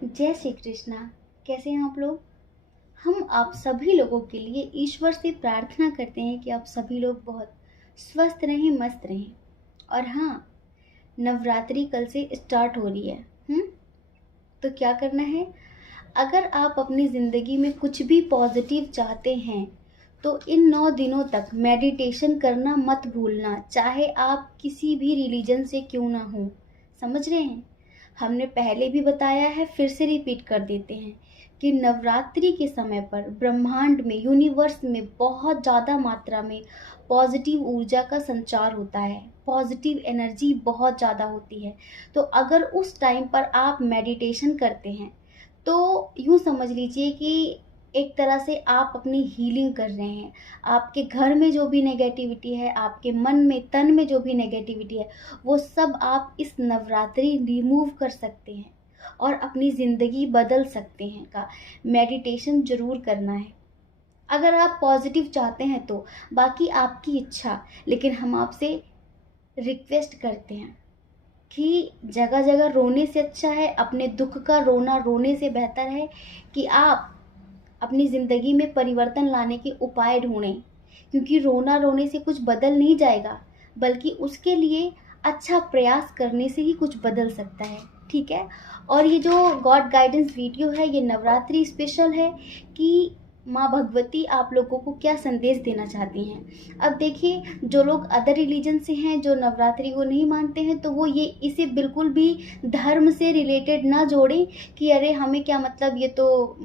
जय श्री कृष्णा। कैसे हैं आप लोग? हम आप सभी लोगों के लिए ईश्वर से प्रार्थना करते हैं कि आप सभी लोग बहुत स्वस्थ रहें, मस्त रहें। और हाँ, नवरात्रि कल से स्टार्ट हो रही है। तो क्या करना है? अगर आप अपनी ज़िंदगी में कुछ भी पॉजिटिव चाहते हैं तो इन 9 दिनों तक मेडिटेशन करना मत भूलना, चाहे आप किसी भी रिलीजन से क्यों ना हो। समझ रहे हैं? हमने पहले भी बताया है, फिर से रिपीट कर देते हैं कि नवरात्रि के समय पर ब्रह्मांड में, यूनिवर्स में बहुत ज़्यादा मात्रा में पॉजिटिव ऊर्जा का संचार होता है, पॉजिटिव एनर्जी बहुत ज़्यादा होती है। तो अगर उस टाइम पर आप मेडिटेशन करते हैं तो यूँ समझ लीजिए कि एक तरह से आप अपनी हीलिंग कर रहे हैं। आपके घर में जो भी नेगेटिविटी है, आपके मन में, तन में जो भी नेगेटिविटी है, वो सब आप इस नवरात्रि रिमूव कर सकते हैं और अपनी ज़िंदगी बदल सकते हैं। का मेडिटेशन ज़रूर करना है अगर आप पॉजिटिव चाहते हैं तो, बाकी आपकी इच्छा। लेकिन हम आपसे रिक्वेस्ट करते हैं कि जगह जगह रोने से अच्छा है, अपने दुख का रोना रोने से बेहतर है कि आप अपनी ज़िंदगी में परिवर्तन लाने के उपाय ढूंढें। क्योंकि रोना रोने से कुछ बदल नहीं जाएगा, बल्कि उसके लिए अच्छा प्रयास करने से ही कुछ बदल सकता है। ठीक है? और ये जो गॉड गाइडेंस वीडियो है, ये नवरात्रि स्पेशल है कि माँ भगवती आप लोगों को क्या संदेश देना चाहती हैं। अब देखिए, जो लोग अदर रिलीजन से हैं, जो नवरात्रि को नहीं मानते हैं, तो वो ये इसे बिल्कुल भी धर्म से रिलेटेड ना जोड़ें कि अरे हमें क्या मतलब, ये तो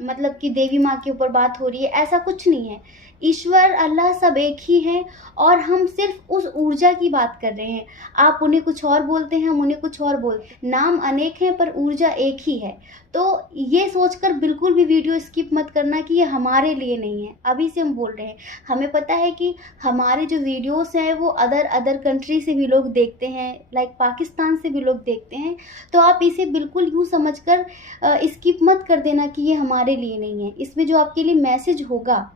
मतलब कि देवी माँ के ऊपर बात हो रही है। ऐसा कुछ नहीं है। ईश्वर अल्लाह सब एक ही हैं और हम सिर्फ उस ऊर्जा की बात कर रहे हैं। आप उन्हें कुछ और बोलते हैं, हम उन्हें कुछ और बोलते हैं। नाम अनेक हैं पर ऊर्जा एक ही है। तो ये सोचकर बिल्कुल भी वीडियो स्किप मत करना कि ये हमारे लिए नहीं है। अभी से हम बोल रहे हैं, हमें पता है कि हमारे जो वीडियोस हैं वो अदर कंट्री से भी लोग देखते हैं, लाइक पाकिस्तान से भी लोग देखते हैं। तो आप इसे बिल्कुल यूँ समझकर स्किप मत कर देना कि ये हमारे लिए नहीं है। इसमें जो आपके लिए मैसेज होगा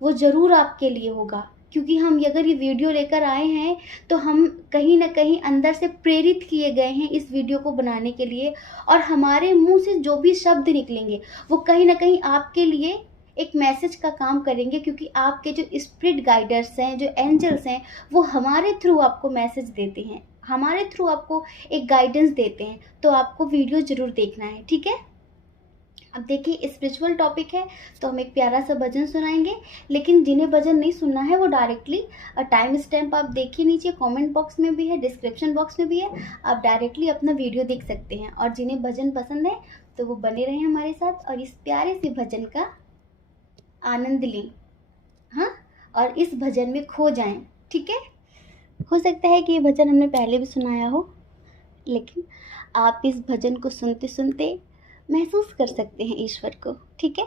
वो ज़रूर आपके लिए होगा। क्योंकि हम अगर ये वीडियो लेकर आए हैं तो हम कहीं ना कहीं अंदर से प्रेरित किए गए हैं इस वीडियो को बनाने के लिए। और हमारे मुंह से जो भी शब्द निकलेंगे वो कहीं ना कहीं आपके लिए एक मैसेज का काम करेंगे। क्योंकि आपके जो स्पिरिट गाइडर्स हैं, जो एंजल्स हैं, वो हमारे थ्रू आपको मैसेज देते हैं, हमारे थ्रू आपको एक गाइडेंस देते हैं। तो आपको वीडियो ज़रूर देखना है। ठीक है? अब देखिए, स्पिरिचुअल टॉपिक है तो हम एक प्यारा सा भजन सुनाएंगे। लेकिन जिन्हें भजन नहीं सुनना है वो डायरेक्टली टाइम स्टैम्प आप देखिए, नीचे कमेंट बॉक्स में भी है, डिस्क्रिप्शन बॉक्स में भी है, आप डायरेक्टली अपना वीडियो देख सकते हैं। और जिन्हें भजन पसंद है तो वो बने रहें हमारे साथ और इस प्यारे से भजन का आनंद लें। हाँ, और इस भजन में खो जाएं। ठीक है? हो सकता है कि ये भजन हमने पहले भी सुनाया हो, लेकिन आप इस भजन को सुनते सुनते महसूस कर सकते हैं ईश्वर को। ठीक है?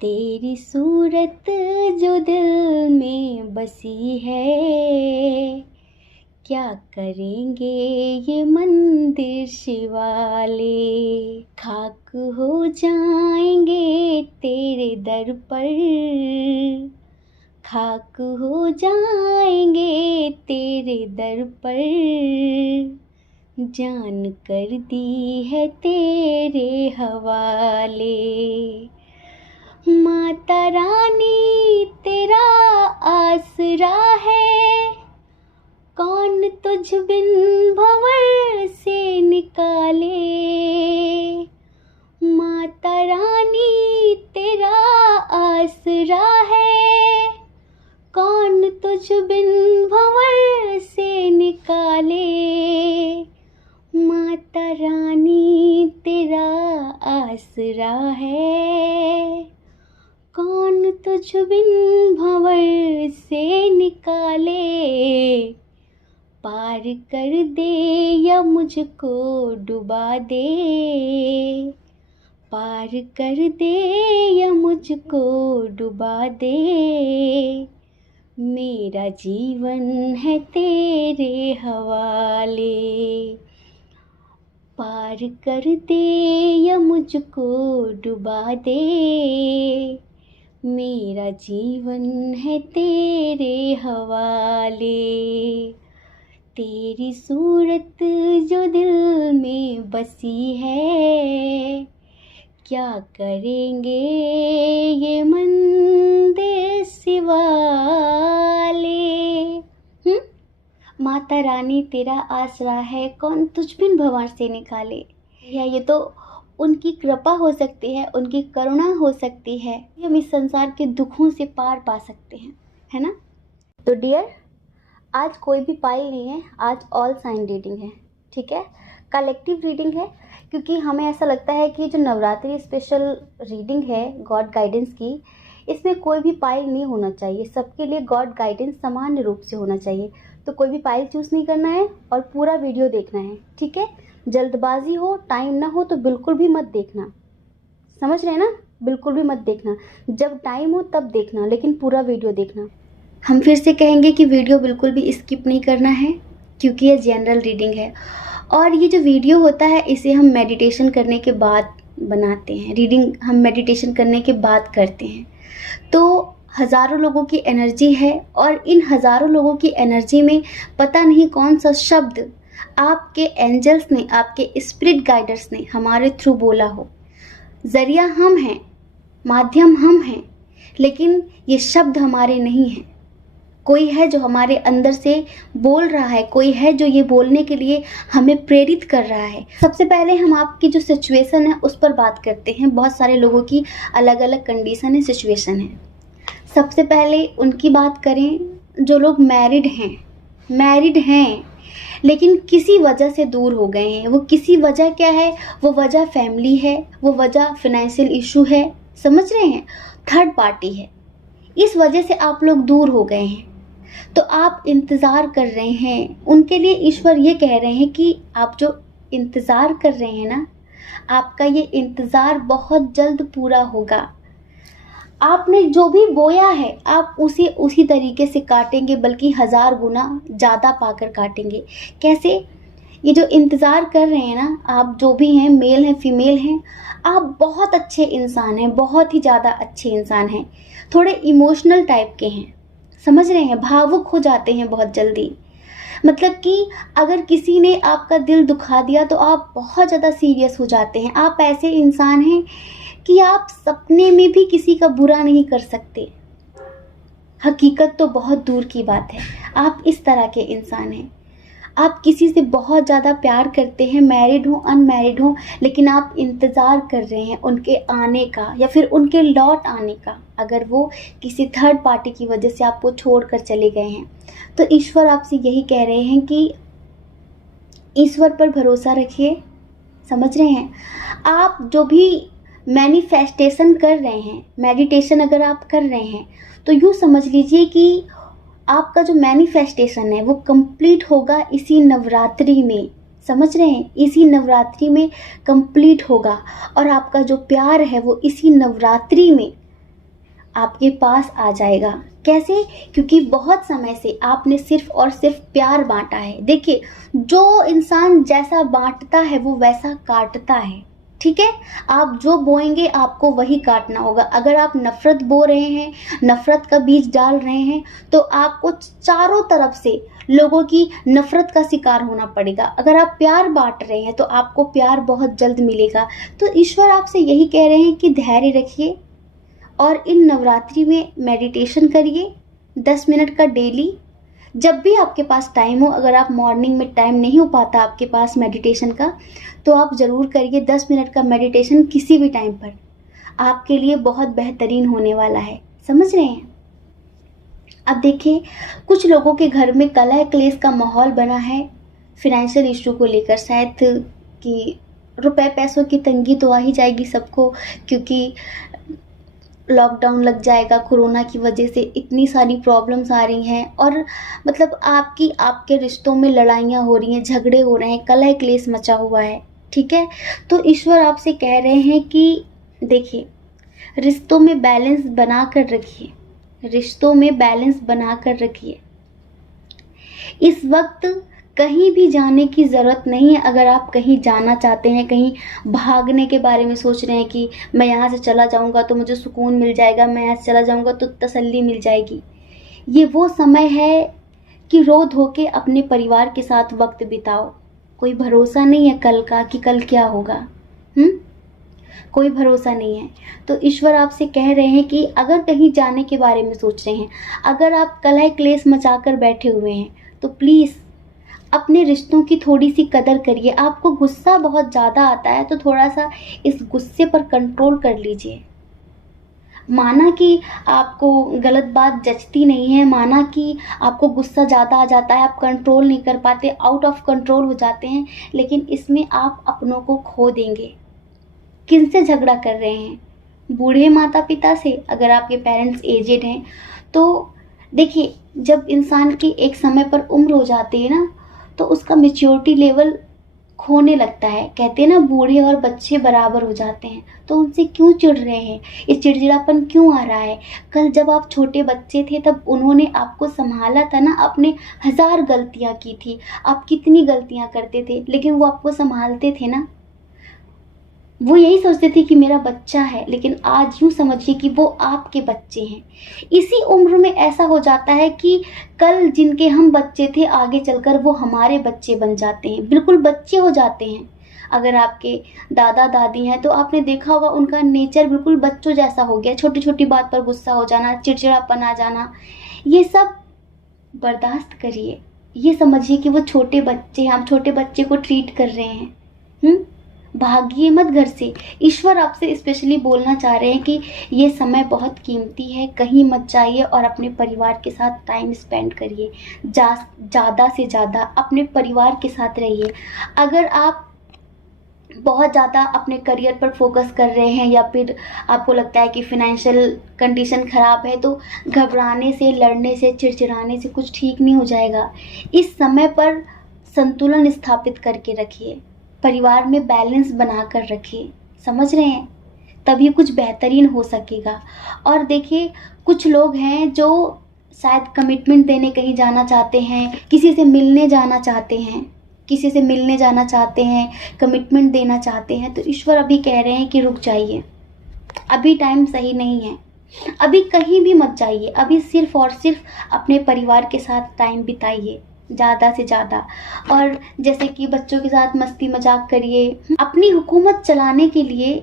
तेरी सूरत जो दिल में बसी है, क्या करेंगे ये मंदिर शिवाले। खाक हो जाएंगे तेरे दर पर, खाक हो जाएंगे तेरे दर पर। जान कर दी है तेरे हवाले। माता रानी तेरा आसरा है, कौन तुझ बिन भंवर से निकाले। माता रानी तेरा आसरा है, कौन तुझ बिन भंवर से निकाले। माता रानी तेरा आसरा है, कौन तुझ बिन भंवर से निकाले। पार कर दे या मुझको डुबा दे, पार कर दे या मुझको डुबा दे। मेरा जीवन है तेरे हवाले। पार कर दे या मुझको डुबा दे, मेरा जीवन है तेरे हवाले। तेरी सूरत जो दिल में बसी है, क्या करेंगे ये मंदिर वाले। माता रानी तेरा आसरा है, कौन तुझ बिन भंवर से निकाले। या ये तो उनकी कृपा हो सकती है, उनकी करुणा हो सकती है, हम इस संसार के दुखों से पार पा सकते हैं, है ना। तो डियर, आज कोई भी पाइल नहीं है, आज ऑल साइन रीडिंग है, ठीक है। कलेक्टिव रीडिंग है, क्योंकि हमें ऐसा लगता है कि जो नवरात्रि स्पेशल रीडिंग है गॉड गाइडेंस की, इसमें कोई भी पाइल नहीं होना चाहिए, सबके लिए गॉड गाइडेंस सामान्य रूप से होना चाहिए। तो कोई भी पाइल चूज़ नहीं करना है और पूरा वीडियो देखना है, ठीक है। जल्दबाजी हो, टाइम ना हो तो बिल्कुल भी मत देखना, समझ रहे हैं ना, बिल्कुल भी मत देखना। जब टाइम हो तब देखना, लेकिन पूरा वीडियो देखना। हम फिर से कहेंगे कि वीडियो बिल्कुल भी स्किप नहीं करना है, क्योंकि ये जनरल रीडिंग है। और ये जो वीडियो होता है इसे हम मेडिटेशन करने के बाद बनाते हैं, रीडिंग हम मेडिटेशन करने के बाद करते हैं। तो हज़ारों लोगों की एनर्जी है, और इन हज़ारों लोगों की एनर्जी में पता नहीं कौन सा शब्द आपके एंजल्स ने, आपके स्पिरिट गाइडर्स ने हमारे थ्रू बोला हो। ज़रिया हम हैं, माध्यम हम हैं, लेकिन ये शब्द हमारे नहीं हैं। कोई है जो हमारे अंदर से बोल रहा है, कोई है जो ये बोलने के लिए हमें प्रेरित कर रहा है। सबसे पहले हम आपकी जो सिचुएशन है उस पर बात करते हैं। बहुत सारे लोगों की अलग अलग कंडीशन है, सिचुएशन है। सबसे पहले उनकी बात करें जो लोग मैरिड हैं लेकिन किसी वजह से दूर हो गए हैं। वो किसी वजह क्या है, वो वजह फैमिली है, वो वजह फाइनेंशियल इशू है, समझ रहे हैं, थर्ड पार्टी है। इस वजह से आप लोग दूर हो गए हैं, तो आप इंतज़ार कर रहे हैं। उनके लिए ईश्वर ये कह रहे हैं कि आप जो इंतज़ार कर रहे हैं ना, आपका ये इंतज़ार बहुत जल्द पूरा होगा। आपने जो भी बोया है आप उसे उसी तरीके से काटेंगे, बल्कि 1000 गुना ज़्यादा पाकर काटेंगे। कैसे? ये जो इंतज़ार कर रहे हैं ना, आप जो भी हैं, मेल हैं फीमेल हैं, आप बहुत अच्छे इंसान हैं, बहुत ही ज़्यादा अच्छे इंसान हैं। थोड़े इमोशनल टाइप के हैं, समझ रहे हैं, भावुक हो जाते हैं बहुत जल्दी। मतलब कि अगर किसी ने आपका दिल दुखा दिया तो आप बहुत ज़्यादा सीरियस हो जाते हैं। आप ऐसे इंसान हैं कि आप सपने में भी किसी का बुरा नहीं कर सकते। हकीकत तो बहुत दूर की बात है। आप इस तरह के इंसान हैं। आप किसी से बहुत ज़्यादा प्यार करते हैं, मैरिड हो अनमैरिड हो, लेकिन आप इंतज़ार कर रहे हैं उनके आने का या फिर उनके लौट आने का। अगर वो किसी थर्ड पार्टी की वजह से आपको छोड़कर चले गए हैं, तो ईश्वर आपसे यही कह रहे हैं कि ईश्वर पर भरोसा रखिए। समझ रहे हैं? आप जो भी मैनिफेस्टेशन कर रहे हैं, मेडिटेशन अगर आप कर रहे हैं, तो यूँ समझ लीजिए कि आपका जो मैनिफेस्टेशन है वो कंप्लीट होगा इसी नवरात्रि में। समझ रहे हैं? इसी नवरात्रि में कंप्लीट होगा, और आपका जो प्यार है वो इसी नवरात्रि में आपके पास आ जाएगा। कैसे? क्योंकि बहुत समय से आपने सिर्फ और सिर्फ प्यार बांटा है। देखिए, जो इंसान जैसा बांटता है वो वैसा काटता है, ठीक है। आप जो बोएंगे आपको वही काटना होगा। अगर आप नफरत बो रहे हैं, नफरत का बीज डाल रहे हैं, तो आपको चारों तरफ से लोगों की नफरत का शिकार होना पड़ेगा। अगर आप प्यार बांट रहे हैं तो आपको प्यार बहुत जल्द मिलेगा। तो ईश्वर आपसे यही कह रहे हैं कि धैर्य रखिए और इन नवरात्रि में मेडिटेशन करिए 10 मिनट का डेली। जब भी आपके पास टाइम हो, अगर आप मॉर्निंग में टाइम नहीं हो पाता आपके पास मेडिटेशन का, तो आप ज़रूर करिए 10 मिनट का मेडिटेशन किसी भी टाइम पर। आपके लिए बहुत बेहतरीन होने वाला है। समझ रहे हैं? अब देखिए, कुछ लोगों के घर में कलह क्लेश का माहौल बना है फिनेंशियल इशू को लेकर। शायद कि रुपए पैसों की तंगी तो आ ही जाएगी सबको, क्योंकि लॉकडाउन लग जाएगा कोरोना की वजह से। इतनी सारी प्रॉब्लम्स आ रही हैं, और मतलब आपके रिश्तों में लड़ाइयाँ हो रही हैं, झगड़े हो रहे हैं, कलह क्लेश मचा हुआ है, ठीक है। तो ईश्वर आपसे कह रहे हैं कि देखिए, रिश्तों में बैलेंस बना कर रखिए, रिश्तों में बैलेंस बना कर रखिए। इस वक्त कहीं भी जाने की ज़रूरत नहीं है। अगर आप कहीं जाना चाहते हैं, कहीं भागने के बारे में सोच रहे हैं कि मैं यहाँ से चला जाऊँगा तो मुझे सुकून मिल जाएगा, मैं यहाँ से चला जाऊँगा तो तसल्ली मिल जाएगी, ये वो समय है कि रो धो के अपने परिवार के साथ वक्त बिताओ। कोई भरोसा नहीं है कल का कि कल क्या होगा। कोई भरोसा नहीं है। तो ईश्वर आपसे कह रहे हैं कि अगर कहीं जाने के बारे में सोच रहे हैं, अगर आप कलह क्लेश मचाकर बैठे हुए हैं, तो प्लीज़ अपने रिश्तों की थोड़ी सी कदर करिए। आपको गुस्सा बहुत ज़्यादा आता है तो थोड़ा सा इस गुस्से पर कंट्रोल कर लीजिए। माना कि आपको गलत बात जचती नहीं है, माना कि आपको गुस्सा ज़्यादा आ जाता है, आप कंट्रोल नहीं कर पाते, आउट ऑफ कंट्रोल हो जाते हैं, लेकिन इसमें आप अपनों को खो देंगे। किनसे झगड़ा कर रहे हैं? बूढ़े माता पिता से। अगर आपके पेरेंट्स एजेड हैं तो देखिए, जब इंसान की एक समय पर उम्र हो जाती है ना, तो उसका मैच्योरिटी लेवल खोने लगता है। कहते हैं ना, बूढ़े और बच्चे बराबर हो जाते हैं। तो उनसे क्यों चिढ़ रहे हैं? ये चिड़चिड़ापन क्यों आ रहा है? कल जब आप छोटे बच्चे थे तब उन्होंने आपको संभाला था ना, आपने 1000 गलतियां की थी, आप कितनी गलतियां करते थे, लेकिन वो आपको संभालते थे ना। वो यही सोचते थे कि मेरा बच्चा है, लेकिन आज यूं समझिए कि वो आपके बच्चे हैं। इसी उम्र में ऐसा हो जाता है कि कल जिनके हम बच्चे थे, आगे चलकर वो हमारे बच्चे बन जाते हैं, बिल्कुल बच्चे हो जाते हैं। अगर आपके दादा दादी हैं तो आपने देखा होगा उनका नेचर बिल्कुल बच्चों जैसा हो गया। छोटी छोटी बात पर गुस्सा हो जाना, चिड़चिड़ापन आ जाना, ये सब बर्दाश्त करिए। ये समझिए कि वो छोटे बच्चे, हम छोटे बच्चे को ट्रीट कर रहे हैं। भागिए मत घर से। ईश्वर आपसे स्पेशली बोलना चाह रहे हैं कि ये समय बहुत कीमती है, कहीं मत जाइए और अपने परिवार के साथ टाइम स्पेंड करिए। ज़्यादा से ज़्यादा अपने परिवार के साथ रहिए। अगर आप बहुत ज़्यादा अपने करियर पर फोकस कर रहे हैं या फिर आपको लगता है कि फिनेंशियल कंडीशन ख़राब है, तो घबराने से, लड़ने से, चिड़चिड़ाने से कुछ ठीक नहीं हो जाएगा। इस समय पर संतुलन स्थापित करके रखिए, परिवार में बैलेंस बना कर रखिए। समझ रहे हैं? तभी कुछ बेहतरीन हो सकेगा। और देखिए, कुछ लोग हैं जो शायद कमिटमेंट देने कहीं जाना चाहते हैं, किसी से मिलने जाना चाहते हैं, कमिटमेंट देना चाहते हैं, तो ईश्वर अभी कह रहे हैं कि रुक जाइए, अभी टाइम सही नहीं है, अभी कहीं भी मत जाइए, अभी सिर्फ और सिर्फ अपने परिवार के साथ टाइम बिताइए ज़्यादा से ज़्यादा। और जैसे कि बच्चों के साथ मस्ती मजाक करिए। अपनी हुकूमत चलाने के लिए,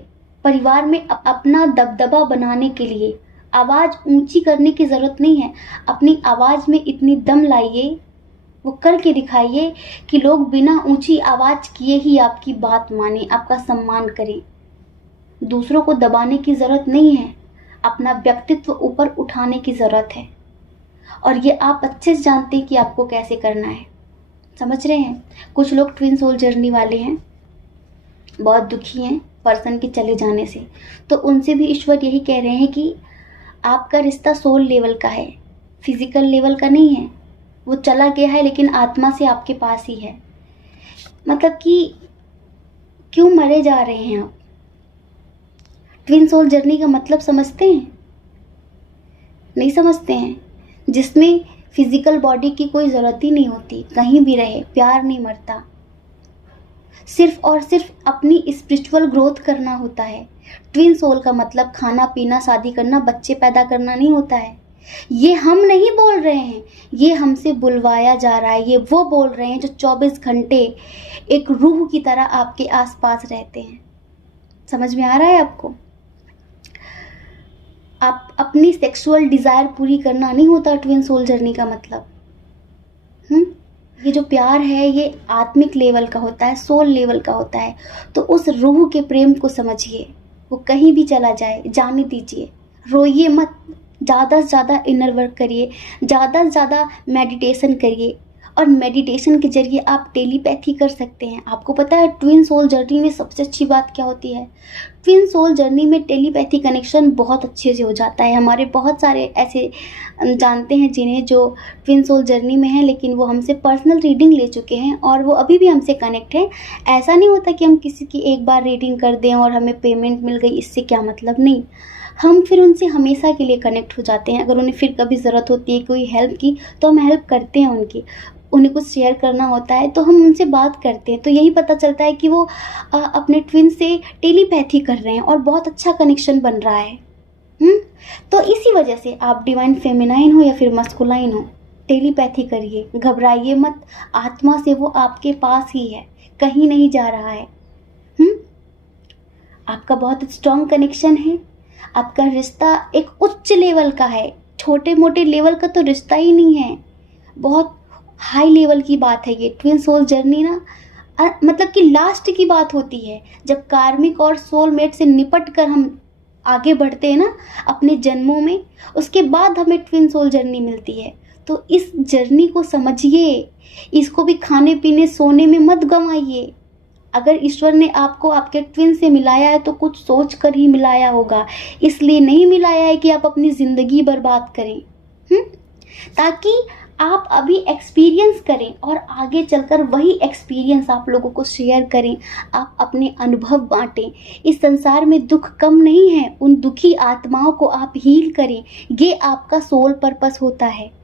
परिवार में अपना दबदबा बनाने के लिए आवाज़ ऊंची करने की ज़रूरत नहीं है। अपनी आवाज़ में इतनी दम लाइए, वो करके दिखाइए कि लोग बिना ऊंची आवाज़ किए ही आपकी बात माने, आपका सम्मान करें। दूसरों को दबाने की ज़रूरत नहीं है, अपना व्यक्तित्व ऊपर उठाने की ज़रूरत है। और ये आप अच्छे से जानते हैं कि आपको कैसे करना है। समझ रहे हैं? कुछ लोग ट्विन सोल जर्नी वाले हैं, बहुत दुखी हैं पर्सन के चले जाने से, तो उनसे भी ईश्वर यही कह रहे हैं कि आपका रिश्ता सोल लेवल का है, फिजिकल लेवल का नहीं है। वो चला गया है लेकिन आत्मा से आपके पास ही है। मतलब कि क्यों मरे जा रहे हैं आप? ट्विन सोल जर्नी का मतलब समझते हैं? नहीं समझते हैं। जिसमें फिजिकल बॉडी की कोई ज़रूरत ही नहीं होती, कहीं भी रहे, प्यार नहीं मरता, सिर्फ और सिर्फ अपनी स्पिरिचुअल ग्रोथ करना होता है। ट्विन सोल का मतलब खाना पीना, शादी करना, बच्चे पैदा करना नहीं होता है। ये हम नहीं बोल रहे हैं, ये हमसे बुलवाया जा रहा है। ये वो बोल रहे हैं जो 24 घंटे एक रूह की तरह आपके आसपास रहते हैं। समझ में आ रहा है आपको? आप अपनी सेक्सुअल डिज़ायर पूरी करना नहीं होता ट्विन सोल जर्नी का मतलब। ये जो प्यार है ये आत्मिक लेवल का होता है, सोल लेवल का होता है। तो उस रूह के प्रेम को समझिए, वो कहीं भी चला जाए, जाने दीजिए, रोइए मत। ज़्यादा से ज़्यादा इनर वर्क करिए, ज़्यादा से ज़्यादा मेडिटेशन करिए। और मेडिटेशन के जरिए आप टेलीपैथी कर सकते हैं। आपको पता है ट्विन सोल जर्नी में सबसे अच्छी बात क्या होती है? ट्विन सोल जर्नी में टेलीपैथी कनेक्शन बहुत अच्छे से हो जाता है। हमारे बहुत सारे ऐसे जानते हैं जिन्हें जो ट्विन सोल जर्नी में हैं, लेकिन वो हमसे पर्सनल रीडिंग ले चुके हैं और वो अभी भी हमसे कनेक्ट हैं। ऐसा नहीं होता कि हम किसी की एक बार रीडिंग कर दें और हमें पेमेंट मिल गई, इससे क्या मतलब। नहीं, हम फिर उनसे हमेशा के लिए कनेक्ट हो जाते हैं। अगर उन्हें फिर कभी ज़रूरत होती है कोई हेल्प की, तो हम हेल्प करते हैं उनकी। उन्हें कुछ शेयर करना होता है तो हम उनसे बात करते हैं। तो यही पता चलता है कि वो अपने ट्विन से टेलीपैथी कर रहे हैं और बहुत अच्छा कनेक्शन बन रहा है। तो इसी वजह से आप डिवाइन फेमिनाइन हो या फिर मस्कुलाइन हो, टेलीपैथी करिए, घबराइए मत, आत्मा से वो आपके पास ही है, कहीं नहीं जा रहा है। आपका बहुत स्ट्रॉन्ग कनेक्शन है, आपका रिश्ता एक उच्च लेवल का है, छोटे मोटे लेवल का तो रिश्ता ही नहीं है, बहुत हाई लेवल की बात है ये। ट्विन सोल जर्नी ना मतलब कि लास्ट की बात होती है, जब कार्मिक और सोलमेट से निपट कर हम आगे बढ़ते हैं ना अपने जन्मों में, उसके बाद हमें ट्विन सोल जर्नी मिलती है। तो इस जर्नी को समझिए, इसको भी खाने पीने सोने में मत गंवाइए। अगर ईश्वर ने आपको आपके ट्विन से मिलाया है तो कुछ सोच कर ही मिलाया होगा, इसलिए नहीं मिलाया है कि आप अपनी ज़िंदगी बर्बाद करें। ताकि आप अभी एक्सपीरियंस करें और आगे चलकर वही एक्सपीरियंस आप लोगों को शेयर करें, आप अपने अनुभव बांटें। इस संसार में दुख कम नहीं है, उन दुखी आत्माओं को आप हील करें, ये आपका सोल पर्पस होता है।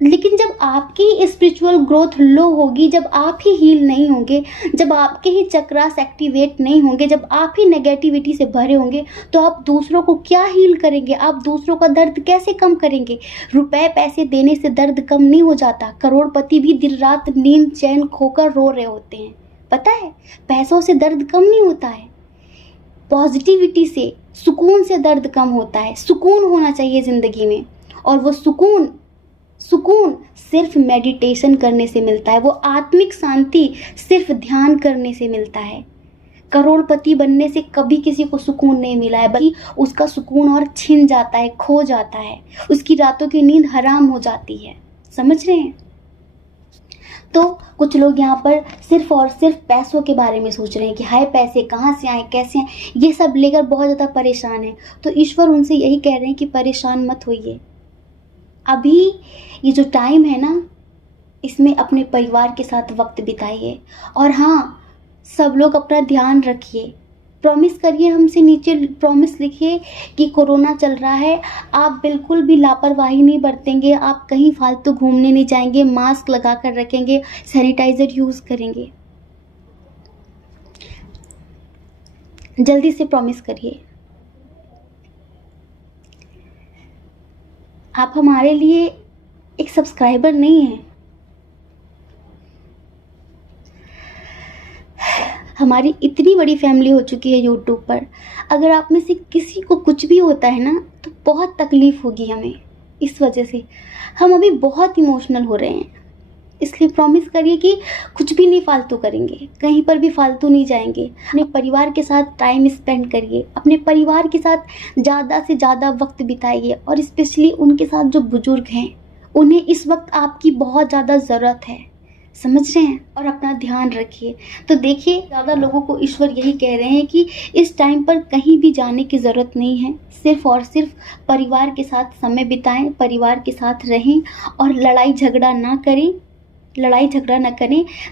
लेकिन जब आपकी स्पिरिचुअल ग्रोथ लो होगी, जब आप ही हील नहीं होंगे, जब आपके ही चक्रास एक्टिवेट नहीं होंगे, जब आप ही नेगेटिविटी से भरे होंगे, तो आप दूसरों को क्या हील करेंगे? आप दूसरों का दर्द कैसे कम करेंगे? रुपए पैसे देने से दर्द कम नहीं हो जाता। करोड़पति भी दिन रात नींद चैन खोकर रो रहे होते हैं, पता है? पैसों से दर्द कम नहीं होता है, पॉजिटिविटी से, सुकून से दर्द कम होता है। सुकून होना चाहिए ज़िंदगी में, और वो सुकून सिर्फ मेडिटेशन करने से मिलता है। वो आत्मिक शांति सिर्फ ध्यान करने से मिलता है। करोड़पति बनने से कभी किसी को सुकून नहीं मिला है, बल्कि उसका सुकून और छिन जाता है, खो जाता है, उसकी रातों की नींद हराम हो जाती है। समझ रहे हैं? तो कुछ लोग यहाँ पर सिर्फ और सिर्फ पैसों के बारे में सोच रहे हैं कि हाय पैसे कहाँ से आए, कैसे आए, ये सब लेकर बहुत ज़्यादा परेशान है। तो ईश्वर उनसे यही कह रहे हैं कि परेशान मत होइए। अभी ये जो टाइम है ना, इसमें अपने परिवार के साथ वक्त बिताइए। और हाँ, सब लोग अपना ध्यान रखिए। प्रॉमिस करिए, हमसे नीचे प्रॉमिस लिखिए कि कोरोना चल रहा है, आप बिल्कुल भी लापरवाही नहीं बरतेंगे, आप कहीं फालतू घूमने नहीं जाएंगे, मास्क लगा कर रखेंगे, सैनिटाइज़र यूज़ करेंगे। जल्दी से प्रॉमिस करिए। आप हमारे लिए एक सब्सक्राइबर नहीं हैं, हमारी इतनी बड़ी फैमिली हो चुकी है यूट्यूब पर। अगर आप में से किसी को कुछ भी होता है ना, तो बहुत तकलीफ़ होगी हमें। इस वजह से हम अभी बहुत इमोशनल हो रहे हैं। इसलिए प्रॉमिस करिए कि कुछ भी नहीं फालतू करेंगे, कहीं पर भी फालतू नहीं जाएंगे। अपने परिवार के साथ टाइम स्पेंड करिए, अपने परिवार के साथ ज़्यादा से ज़्यादा वक्त बिताइए। और स्पेशली उनके साथ जो बुजुर्ग हैं, उन्हें इस वक्त आपकी बहुत ज़्यादा ज़रूरत है। समझ रहे हैं? और अपना ध्यान रखिए। तो देखिए, ज़्यादा लोगों को ईश्वर यही कह रहे हैं कि इस टाइम पर कहीं भी जाने की ज़रूरत नहीं है, सिर्फ और सिर्फ परिवार के साथ समय बिताएं, परिवार के साथ रहें और लड़ाई झगड़ा ना करें।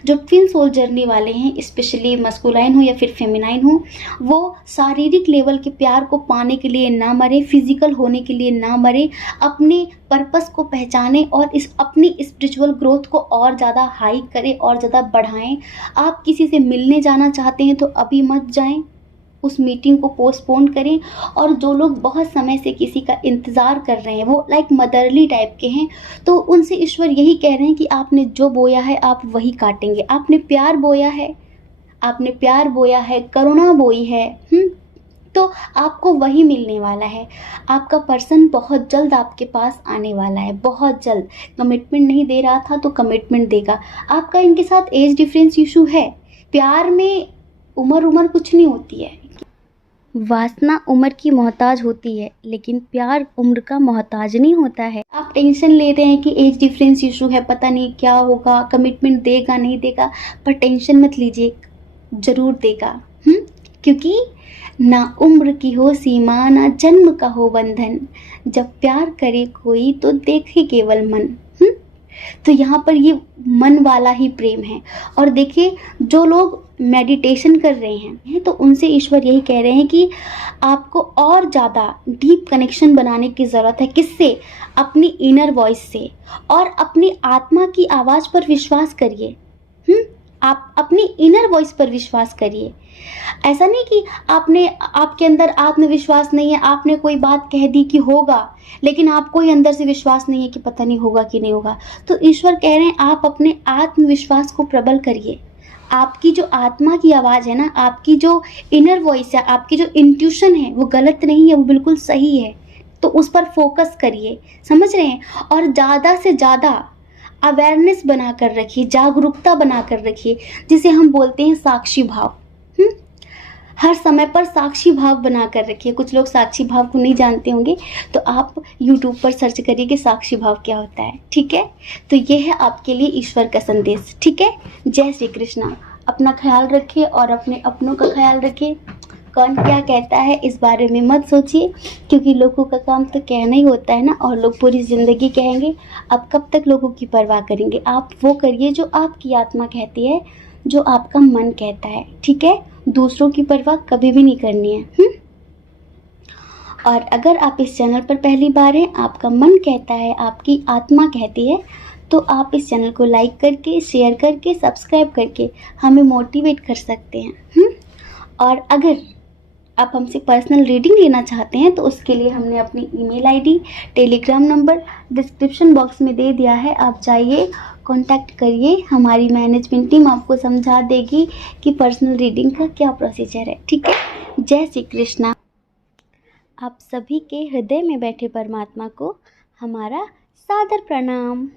जो ट्विन सोल जर्नी वाले हैं, स्पेशली मस्कुलाइन हो या फिर फेमिनाइन हो, वो शारीरिक लेवल के प्यार को पाने के लिए ना मरे, फिजिकल होने के लिए ना मरे, अपने पर्पस को पहचाने और इस अपनी स्पिरिचुअल ग्रोथ को और ज़्यादा हाई करें और ज़्यादा बढ़ाएं। आप किसी से मिलने जाना चाहते हैं तो अभी मत जाएं, उस मीटिंग को पोस्टपोन करें। और जो लोग बहुत समय से किसी का इंतज़ार कर रहे हैं, वो लाइक मदरली टाइप के हैं, तो उनसे ईश्वर यही कह रहे हैं कि आपने जो बोया है आप वही काटेंगे। आपने प्यार बोया है, करुणा बोई है, तो आपको वही मिलने वाला है। आपका पर्सन बहुत जल्द आपके पास आने वाला है, बहुत जल्द। कमिटमेंट नहीं दे रहा था तो कमिटमेंट देगा। आपका इनके साथ एज डिफरेंस इशू है। प्यार में उम्र कुछ नहीं होती है। वासना उम्र की मोहताज होती है, लेकिन प्यार उम्र का मोहताज नहीं होता है। आप टेंशन ले रहे हैं कि एज डिफरेंस इशू है, पता नहीं क्या होगा, कमिटमेंट देगा नहीं देगा, पर टेंशन मत लीजिए, ज़रूर देगा। क्योंकि ना उम्र की हो सीमा, ना जन्म का हो बंधन, जब प्यार करे कोई तो देखे केवल मन। तो यहाँ पर ये मन वाला ही प्रेम है। और देखिए, जो लोग मेडिटेशन कर रहे हैं तो उनसे ईश्वर यही कह रहे हैं कि आपको और ज़्यादा डीप कनेक्शन बनाने की ज़रूरत है। किससे? अपनी इनर वॉइस से। और अपनी आत्मा की आवाज़ पर विश्वास करिए। आप अपनी इनर वॉइस पर विश्वास करिए। ऐसा नहीं कि आपके अंदर आत्मविश्वास नहीं है, आपने कोई बात कह दी कि होगा, लेकिन आपको ही अंदर से विश्वास नहीं है कि पता नहीं होगा कि नहीं होगा। तो ईश्वर कह रहे हैं आप अपने आत्मविश्वास को प्रबल करिए। आपकी जो आत्मा की आवाज़ है ना, आपकी जो इनर वॉइस है, आपकी जो इंट्यूशन है, वो गलत नहीं है, वो बिल्कुल सही है। तो उस पर फोकस करिए, समझ रहे हैं? और ज़्यादा से ज़्यादा अवेयरनेस बना कर रखिए, जागरूकता बना कर रखिए, जिसे हम बोलते हैं साक्षी भाव। हम्म? हर समय पर साक्षी भाव बना कर रखिए। कुछ लोग साक्षी भाव को नहीं जानते होंगे, तो आप यूट्यूब पर सर्च करिए कि साक्षी भाव क्या होता है, ठीक है? तो ये है आपके लिए ईश्वर का संदेश, ठीक है? जय श्री कृष्णा। अपना ख्याल रखिए और अपने अपनों का ख्याल रखिए। कौन क्या कहता है इस बारे में मत सोचिए, क्योंकि लोगों का काम तो कहना ही होता है ना, और लोग पूरी ज़िंदगी कहेंगे। अब कब तक लोगों की परवाह करेंगे? आप वो करिए जो आपकी आत्मा कहती है, जो आपका मन कहता है, ठीक है? दूसरों की परवाह कभी भी नहीं करनी है। और अगर आप इस चैनल पर पहली बार हैं, आपका मन कहता है, आपकी आत्मा कहती है, तो आप इस चैनल को लाइक करके, शेयर करके, सब्सक्राइब करके हमें मोटिवेट कर सकते हैं। और अगर आप हमसे पर्सनल रीडिंग लेना चाहते हैं, तो उसके लिए हमने अपनी email ID, Telegram number description box में दे दिया है। आप जाइए, कांटेक्ट करिए, हमारी मैनेजमेंट टीम आपको समझा देगी कि पर्सनल रीडिंग का क्या प्रोसीजर है, ठीक है? जय श्री कृष्णा। आप सभी के हृदय में बैठे परमात्मा को हमारा सादर प्रणाम।